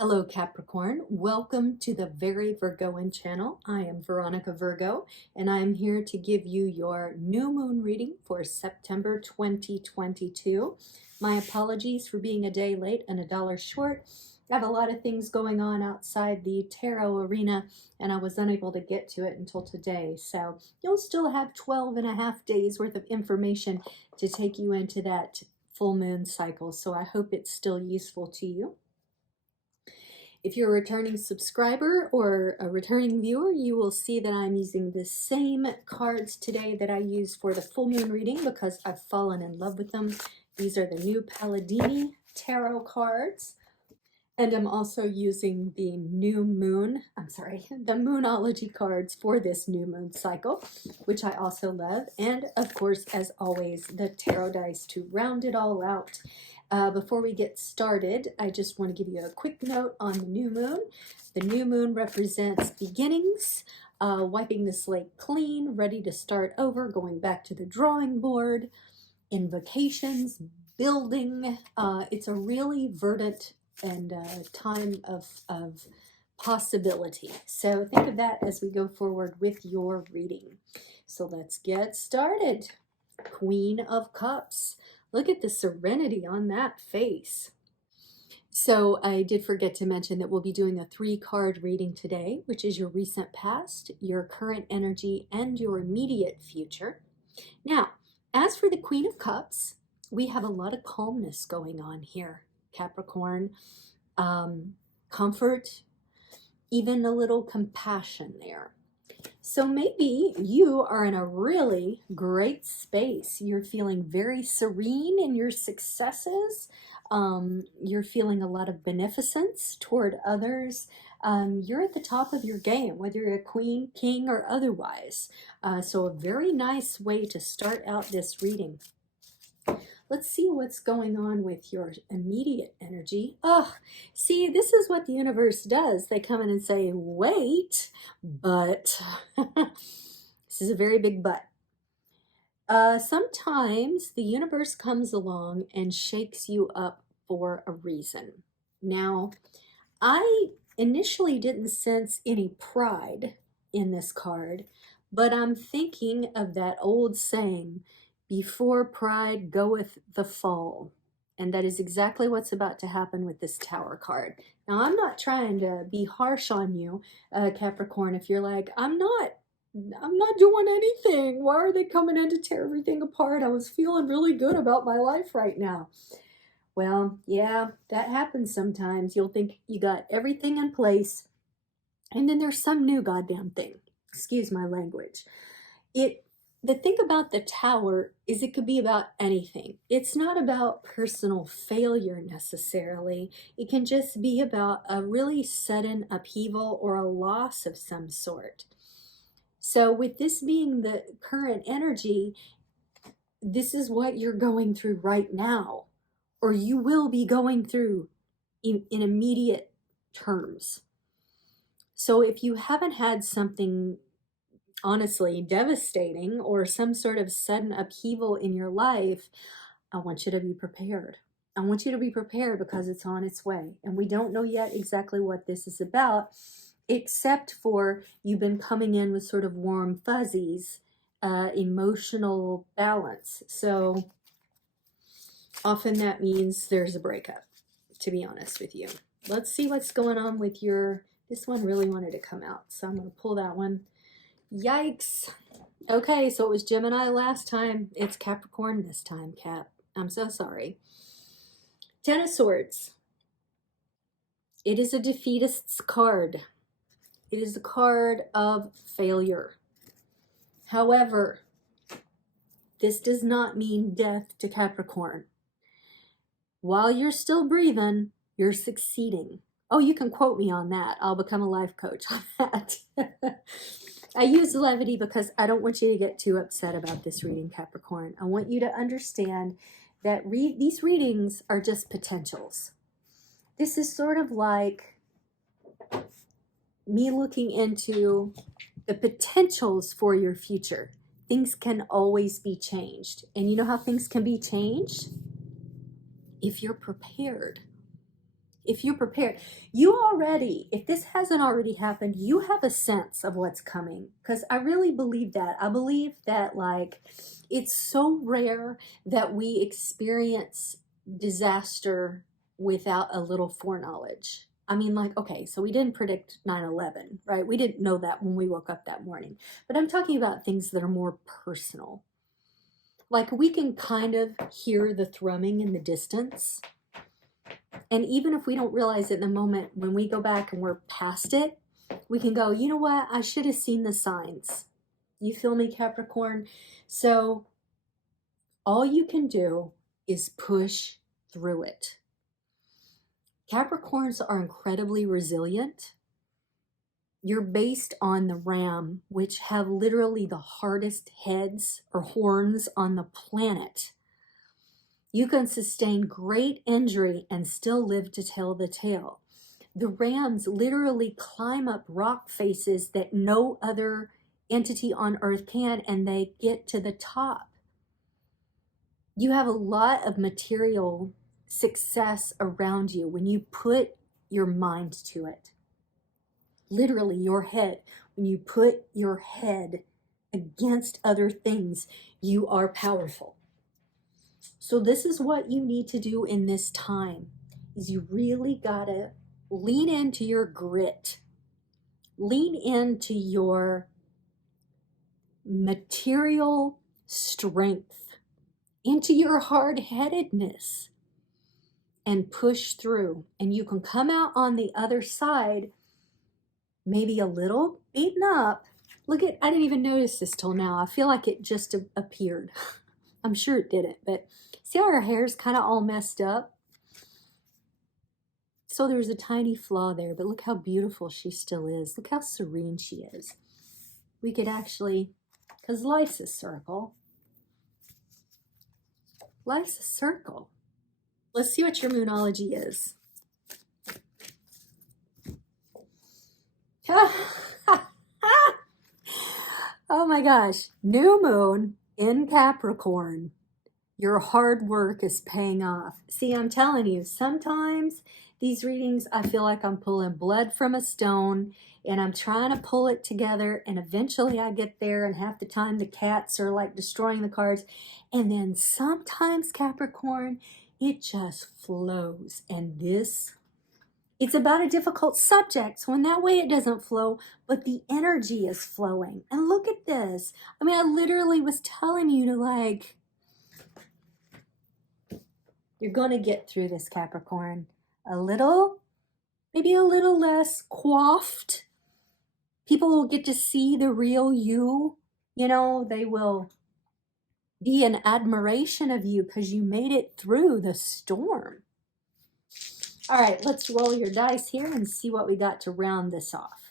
Hello Capricorn, welcome to the Very Virgoan channel. I am Veronica Virgo and I am here to give you your new moon reading for September 2022. My apologies for being a day late and $1 short. I have a lot of things going on outside the tarot arena and I was unable to get to it until today. So you'll still have 12 and a half days worth of information to take you into that full moon cycle. So I hope it's still useful to you. If you're a returning subscriber or a returning viewer, you will see that I'm using the same cards today that I used for the full moon reading because I've fallen in love with them. These are the new Palladini tarot cards. And I'm also using the the Moonology cards for this new moon cycle, which I also love. And of course, as always, the tarot dice to round it all out. Before we get started, I just want to give you a quick note on the new moon. The new moon represents beginnings, wiping the slate clean, ready to start over, going back to the drawing board, invocations, building. It's a really verdant and time of possibility. So think of that as we go forward with your reading. So let's get started. Queen of Cups. Look at the serenity on that face. So I did forget to mention that we'll be doing a 3-card reading today, which is your recent past, your current energy, and your immediate future. Now, as for the Queen of Cups, we have a lot of calmness going on here, Capricorn. Comfort, even a little compassion there. So maybe you are in a really great space. You're feeling very serene in your successes. You're feeling a lot of beneficence toward others. You're at the top of your game, whether you're a queen, king, or otherwise. So a very nice way to start out this reading. Let's see what's going on with your immediate energy. Oh, see, this is what the universe does. They come in and say, wait, but this is a very big but. Sometimes the universe comes along and shakes you up for a reason. Now, I initially didn't sense any pride in this card, but I'm thinking of that old saying, before pride goeth the fall. And that is exactly what's about to happen with this Tower card. Now, I'm not trying to be harsh on you, Capricorn, if you're like, I'm not doing anything. Why are they coming in to tear everything apart? I was feeling really good about my life right now. Well, yeah, that happens sometimes. You'll think you got everything in place, and then there's some new goddamn thing. Excuse my language. The thing about the Tower is it could be about anything. It's not about personal failure necessarily. It can just be about a really sudden upheaval or a loss of some sort. So with this being the current energy, this is what you're going through right now, or you will be going through in immediate terms. So if you haven't had something honestly devastating or some sort of sudden upheaval in your life, I want you to be prepared. I want you to be prepared because it's on its way. And we don't know yet exactly what this is about, except for you've been coming in with sort of warm fuzzies, emotional balance. So often that means there's a breakup, to be honest with you. Let's see what's going on with this one really wanted to come out. So I'm going to pull that one. Yikes. Okay, so it was Gemini last time. It's Capricorn this time, Cap. I'm so sorry. Ten of Swords. It is a defeatist's card. It is a card of failure. However, this does not mean death to Capricorn. While you're still breathing, you're succeeding. Oh, you can quote me on that. I'll become a life coach on that. I use levity because I don't want you to get too upset about this reading, Capricorn. I want you to understand that these readings are just potentials. This is sort of like me looking into the potentials for your future. Things can always be changed. And you know how things can be changed? If you're prepared. if you're prepared, you already, if this hasn't already happened, you have a sense of what's coming. Because I really believe that. I believe that, like, it's so rare that we experience disaster without a little foreknowledge. I mean, like, okay, so we didn't predict 9/11, right? We didn't know that when we woke up that morning. But I'm talking about things that are more personal. Like, we can kind of hear the thrumming in the distance. And even if we don't realize it in the moment, when we go back and we're past it, we can go, you know what? I should have seen the signs. You feel me, Capricorn? So all you can do is push through it. Capricorns are incredibly resilient. You're based on the ram, which have literally the hardest heads or horns on the planet. You can sustain great injury and still live to tell the tale. The rams literally climb up rock faces that no other entity on earth can, and they get to the top. You have a lot of material success around you when you put your mind to it. Literally, your head. When you put your head against other things, you are powerful. So this is what you need to do in this time, is you really gotta lean into your grit. Lean into your material strength, into your hard-headedness, and push through. And you can come out on the other side maybe a little beaten up. Look at, I didn't even notice this till now. I feel like it just appeared. I'm sure it didn't, but see how her hair's kind of all messed up? So there's a tiny flaw there, but look how beautiful she still is. Look how serene she is. We could actually, because life's a circle. Life's a circle. Let's see what your moonology is. Oh my gosh. New moon in Capricorn. Your hard work is paying off. See, I'm telling you, sometimes these readings, I feel like I'm pulling blood from a stone and I'm trying to pull it together, and eventually I get there, and half the time the cats are like destroying the cards. And then sometimes, Capricorn, it just flows. And this, it's about a difficult subject, so in that way it doesn't flow, but the energy is flowing. And look at this. I mean, I literally was telling you to, like, you're going to get through this, Capricorn. A little, maybe a little less coiffed. People will get to see the real you. You know, they will be in admiration of you because you made it through the storm. All right, let's roll your dice here and see what we got to round this off.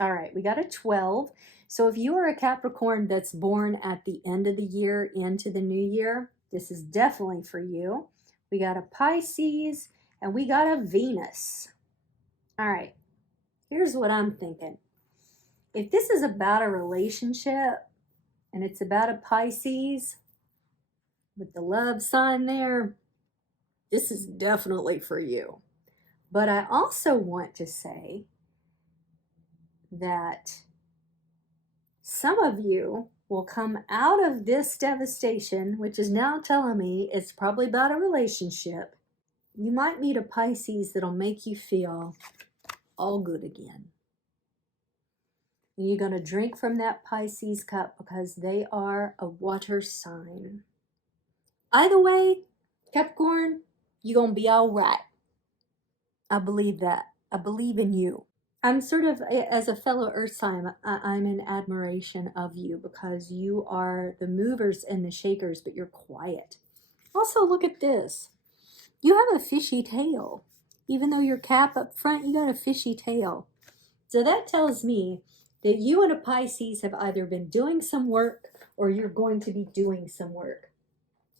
All right, we got a 12. So if you are a Capricorn that's born at the end of the year into the new year, this is definitely for you. We got a Pisces and we got a Venus. All right, here's what I'm thinking. If this is about a relationship and it's about a Pisces with the love sign there, this is definitely for you. But I also want to say that some of you will come out of this devastation, which is now telling me it's probably about a relationship. You might meet a Pisces that'll make you feel all good again. And you're going to drink from that Pisces cup because they are a water sign. Either way, Capricorn, you're going to be all right. I believe that. I believe in you. I'm sort of, as a fellow earth sign, I'm in admiration of you because you are the movers and the shakers, but you're quiet. Also, look at this. You have a fishy tail. Even though your cap up front, you got a fishy tail. So that tells me that you and a Pisces have either been doing some work or you're going to be doing some work.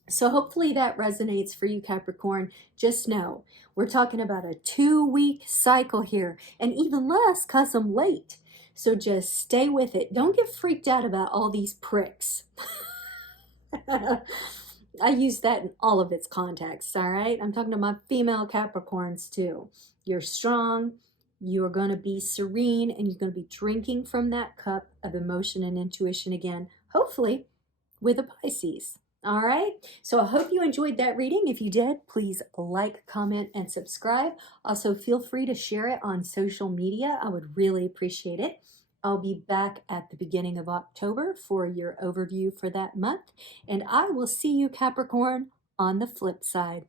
So hopefully that resonates for you, Capricorn. Just know, we're talking about a 2-week cycle here, and even less because I'm late. So just stay with it. Don't get freaked out about all these pricks. I use that in all of its contexts, all right? I'm talking to my female Capricorns too. You're strong, you're going to be serene, and you're going to be drinking from that cup of emotion and intuition again, hopefully with a Pisces. All right, so I hope you enjoyed that reading. If you did, please like, comment, and subscribe. Also, feel free to share it on social media. I would really appreciate it. I'll be back at the beginning of October for your overview for that month, and I will see you, Capricorn, on the flip side.